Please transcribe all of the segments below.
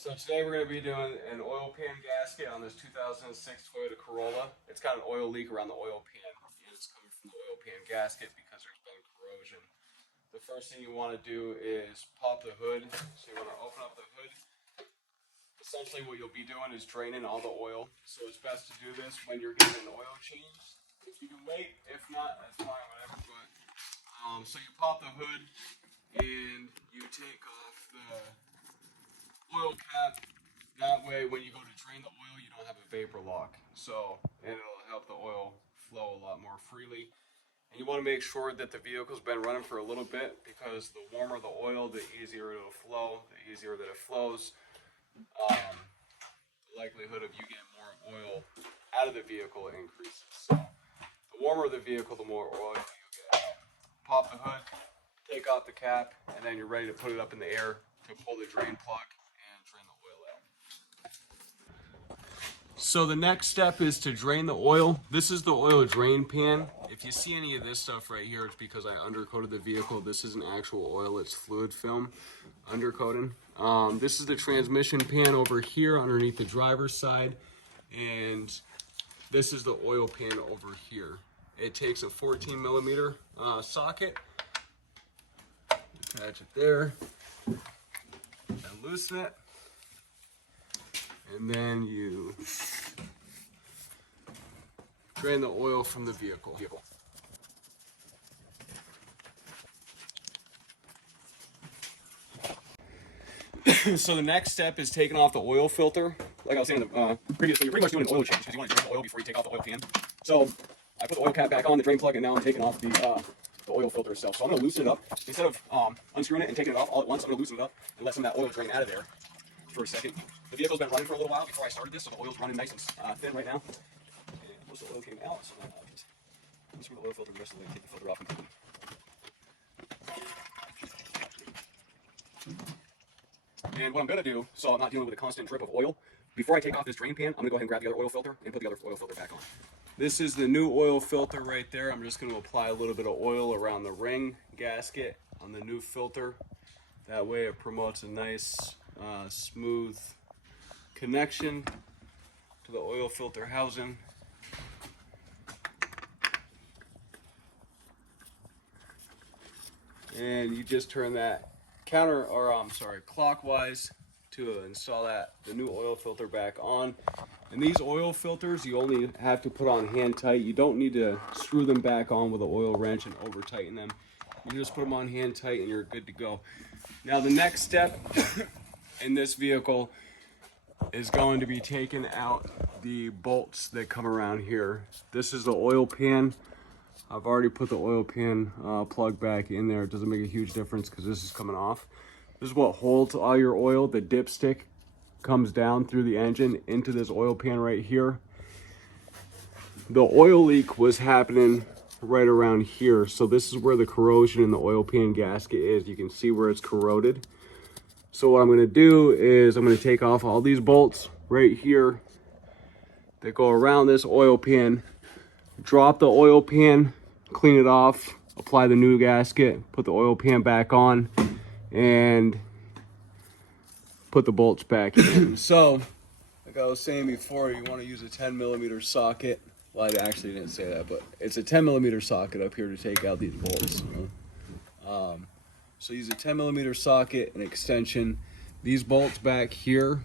So today we're going to be doing an oil pan gasket on this 2006 Toyota Corolla. It's got an oil leak around the oil pan, and it's coming from the oil pan gasket because there's been corrosion. The first thing you want to do is pop the hood. So you want to open up the hood. Essentially what you'll be doing is draining all the oil. So it's best to do this when you're getting an oil change. If you can wait, if not, that's fine, whatever. But so you pop the hood and you take off the oil cap. That way when you go to drain the oil, you don't have a vapor lock. And it'll help the oil flow a lot more freely. And you want to make sure that the vehicle's been running for a little bit, because the warmer the oil, the easier it'll flow. The easier that it flows, the likelihood of you getting more oil out of the vehicle increases. So the warmer the vehicle, the more oil you get out. Pop the hood, take off the cap, and then you're ready to put it up in the air to pull the drain plug and drain the oil out. So the next step is to drain the oil. This is the oil drain pan. If you see any of this stuff right here, it's because I undercoated the vehicle. This isn't actual oil, it's fluid film undercoating. This is the transmission pan over here underneath the driver's side, and this is the oil pan over here. It takes a 14 millimeter socket, attach it there, and loosen it, and then you drain the oil from the vehicle. So the next step is taking off the oil filter. Like I was saying previously, you're pretty much doing an oil change because you want to drain the oil before you take off the oil pan. So I put the oil cap back on the drain plug, and now I'm taking off the oil filter itself. So I'm going to loosen it up. Instead of unscrewing it and taking it off all at once, I'm going to loosen it up and let some of that oil drain out of there for a second. The vehicle's been running for a little while before I started this, so the oil's running nice and thin right now. And most of the oil came out, so now I'll just unscrew the oil filter, the rest of the way, take the filter off completely. And what I'm going to do, so I'm not dealing with a constant drip of oil, before I take off this drain pan, I'm going to go ahead and grab the other oil filter and put the other oil filter back on. This is the new oil filter right there. I'm just going to apply a little bit of oil around the ring gasket on the new filter. That way it promotes a nice, smooth connection to the oil filter housing. And you just turn that clockwise to install the new oil filter back on. And these oil filters, you only have to put on hand tight. You don't need to screw them back on with an oil wrench and over tighten them. You just put them on hand tight and you're good to go. Now the next step in this vehicle is going to be taking out the bolts that come around here. This is the oil pan. I've already put the oil pan plug back in there. It doesn't make a huge difference because this is coming off. This is what holds all your oil. The dipstick comes down through the engine into this oil pan right here. The oil leak was happening right around here. So this is where the corrosion in the oil pan gasket is. You can see where it's corroded. So what I'm going to do is I'm going to take off all these bolts right here that go around this oil pan, drop the oil pan, clean it off, apply the new gasket, put the oil pan back on, and put the bolts back in. So, like I was saying before, you want to use a 10 millimeter socket. Well, I actually didn't say that, but it's a 10 millimeter socket up here to take out these bolts. So use a 10 millimeter socket, an extension. These bolts back here,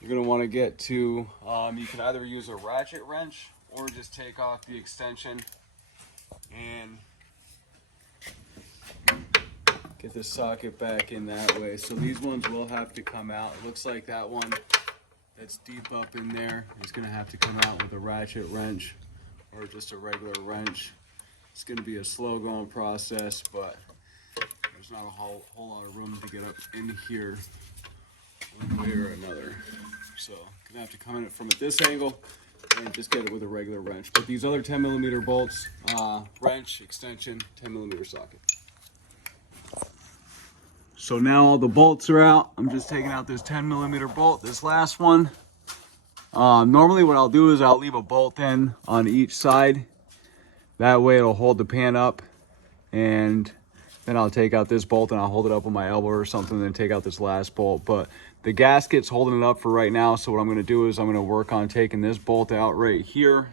you're going to want to get to, you can either use a ratchet wrench or just take off the extension and get the socket back in that way. So these ones will have to come out. It looks like that one that's deep up in there is going to have to come out with a ratchet wrench or just a regular wrench. It's going to be a slow going process, but there's not a whole lot of room to get up in here one way or another. So going to have to come in from at this angle and just get it with a regular wrench. But these other 10 millimeter bolts, wrench, extension, 10 millimeter socket. So now all the bolts are out. I'm just taking out this 10 millimeter bolt, this last one. Normally what I'll do is I'll leave a bolt in on each side. That way it'll hold the pan up and Then I'll take out this bolt and I'll hold it up with my elbow or something, and then take out this last bolt. But the gasket's holding it up for right now. So what I'm gonna do is I'm gonna work on taking this bolt out right here.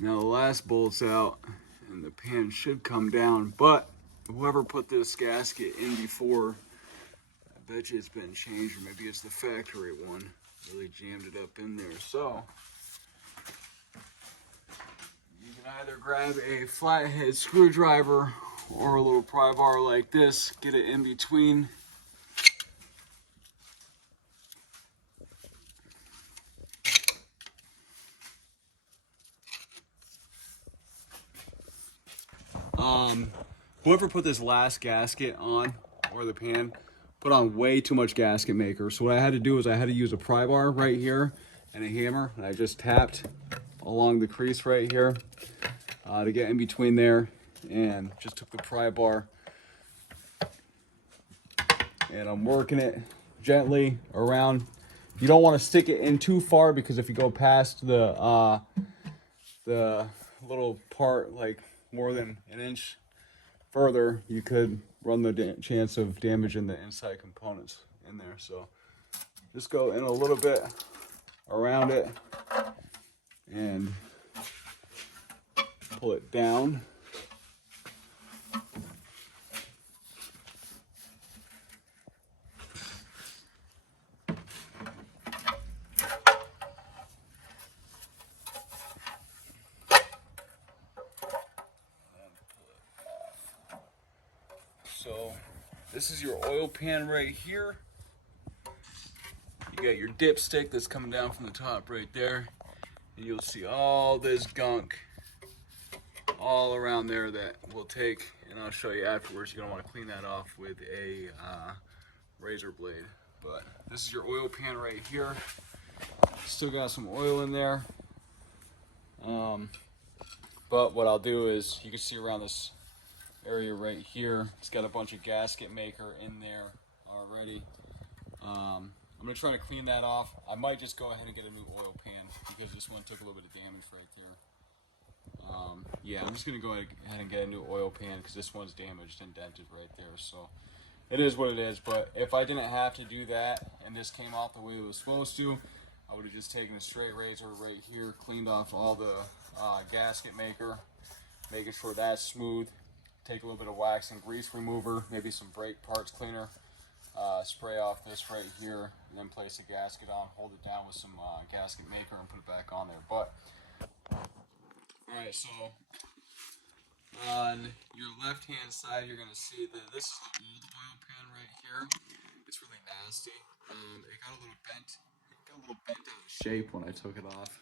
Now the last bolt's out and the pan should come down, but whoever put this gasket in before, I bet you it's been changed, or maybe it's the factory one. Really jammed it up in there. So you can either grab a flathead screwdriver or a little pry bar like this, get it in between. Whoever put this last gasket on, or the pan, put on way too much gasket maker. So what I had to do is I had to use a pry bar right here and a hammer, and I just tapped along the crease right here to get in between there, and just took the pry bar and I'm working it gently around. You don't want to stick it in too far, because if you go past the little part, like more than an inch further, you could run the chance of damaging the inside components in there. So just go in a little bit around it and pull it down. So this is your oil pan right here. You got your dipstick that's coming down from the top right there. And you'll see all this gunk all around there that we'll take, and I'll show you afterwards. You're gonna want to clean that off with a razor blade. But this is your oil pan right here. Still got some oil in there. But what I'll do is, you can see around this area right here, it's got a bunch of gasket maker in there already. I'm gonna try to clean that off. I might just go ahead and get a new oil pan, because this one took a little bit of damage right there. Yeah, I'm just gonna go ahead and get a new oil pan, because this one's damaged and dented right there. So it is what it is. But if I didn't have to do that and this came out the way it was supposed to, I would have just taken a straight razor right here, cleaned off all the gasket maker, making sure that's smooth. Take a little bit of wax and grease remover, maybe some brake parts cleaner, spray off this right here, and then place the gasket on, hold it down with some gasket maker, and put it back on there. But alright, so on your left hand side, you're going to see that this is the old oil pan right here. It's really nasty. It got a little bent. It got a little bent out of shape when I took it off.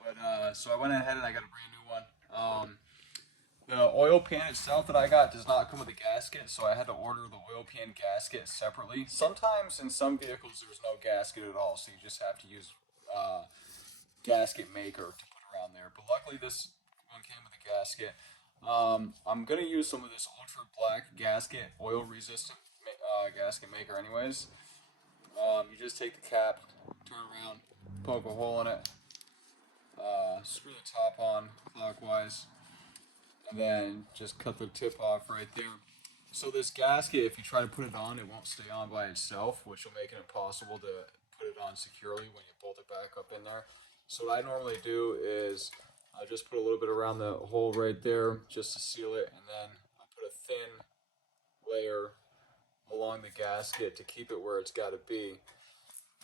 But so I went ahead and I got a brand new one. The oil pan itself that I got does not come with a gasket, so I had to order the oil pan gasket separately. Sometimes in some vehicles there's no gasket at all, so you just have to use gasket maker to put around there. But luckily this one came with a gasket. I'm going to use some of this ultra black gasket, oil resistant gasket maker anyways. You just take the cap, turn around, poke a hole in it, screw the top on clockwise, and then just cut the tip off right there. So this gasket, if you try to put it on, it won't stay on by itself, which will make it impossible to put it on securely when you bolt it back up in there. So what I normally do is I just put a little bit around the hole right there just to seal it, and then I put a thin layer along the gasket to keep it where it's got to be,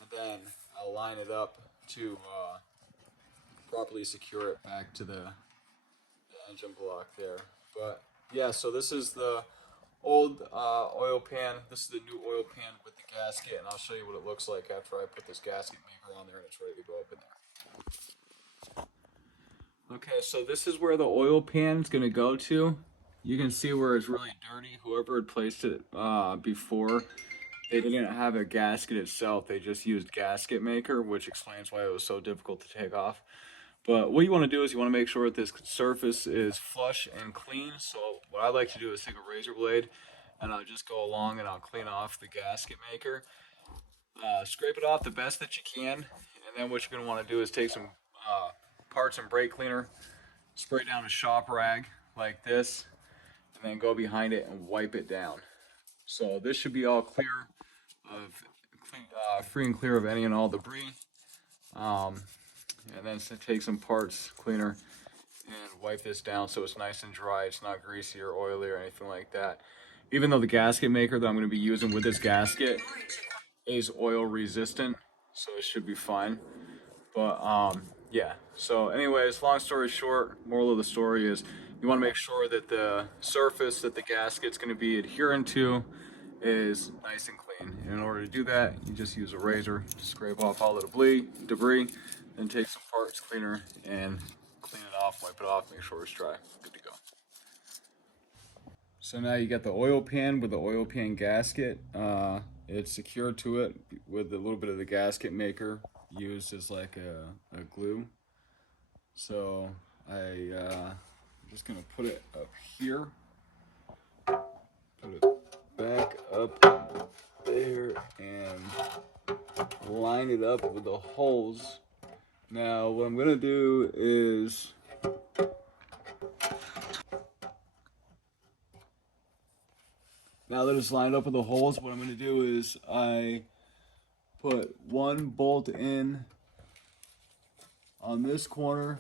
and then I'll line it up to properly secure it back to the engine block there. But yeah, so this is the old oil pan. This is the new oil pan with the gasket, and I'll show you what it looks like after I put this gasket maker on there and it's ready to go up in there. Okay, so this is where the oil pan is going to go to. You can see where it's really dirty. Whoever had placed it before, they didn't have a gasket itself. They just used gasket maker, which explains why it was so difficult to take off. But what you want to do is you want to make sure that this surface is flush and clean. So what I like to do is take a razor blade and I'll just go along and I'll clean off the gasket maker. Scrape it off the best that you can, and then what you're going to want to do is take some parts and brake cleaner, spray down a shop rag like this, and then go behind it and wipe it down. So this should be all clear of free and clear of any and all debris. And then take some parts cleaner and wipe this down so it's nice and dry. It's not greasy or oily or anything like that. Even though the gasket maker that I'm going to be using with this gasket is oil resistant, so it should be fine. But yeah, so anyways, long story short, moral of the story is you want to make sure that the surface that the gasket's going to be adherent to is nice and clean. And in order to do that, you just use a razor to scrape off all the debris, then take some parts cleaner and clean it off, wipe it off, make sure it's dry. Good to go. So now you got the oil pan with the oil pan gasket. It's secured to it with a little bit of the gasket maker used as like a glue. So I'm just gonna put it up here, put it back up there, and line it up with the holes. Now what I'm gonna do is now that it's lined up with the holes, what I'm going to do is I put one bolt in on this corner,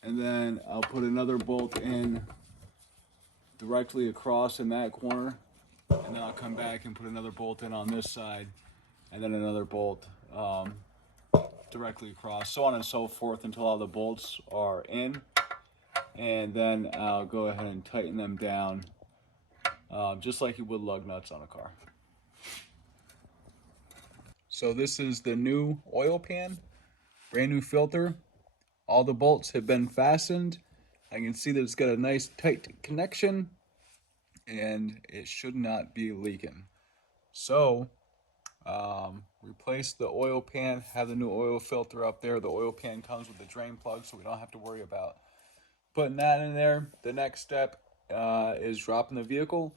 and then I'll put another bolt in directly across in that corner, and then I'll come back and put another bolt in on this side, and then another bolt directly across, so on and so forth until all the bolts are in, and then I'll go ahead and tighten them down. Just like you would lug nuts on a car. So this is the new oil pan, brand new filter. All the bolts have been fastened. I can see that it's got a nice tight connection and it should not be leaking. So replace the oil pan, have the new oil filter up there. The oil pan comes with the drain plug, so we don't have to worry about putting that in there. The next step is dropping the vehicle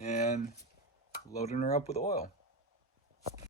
and loading her up with oil.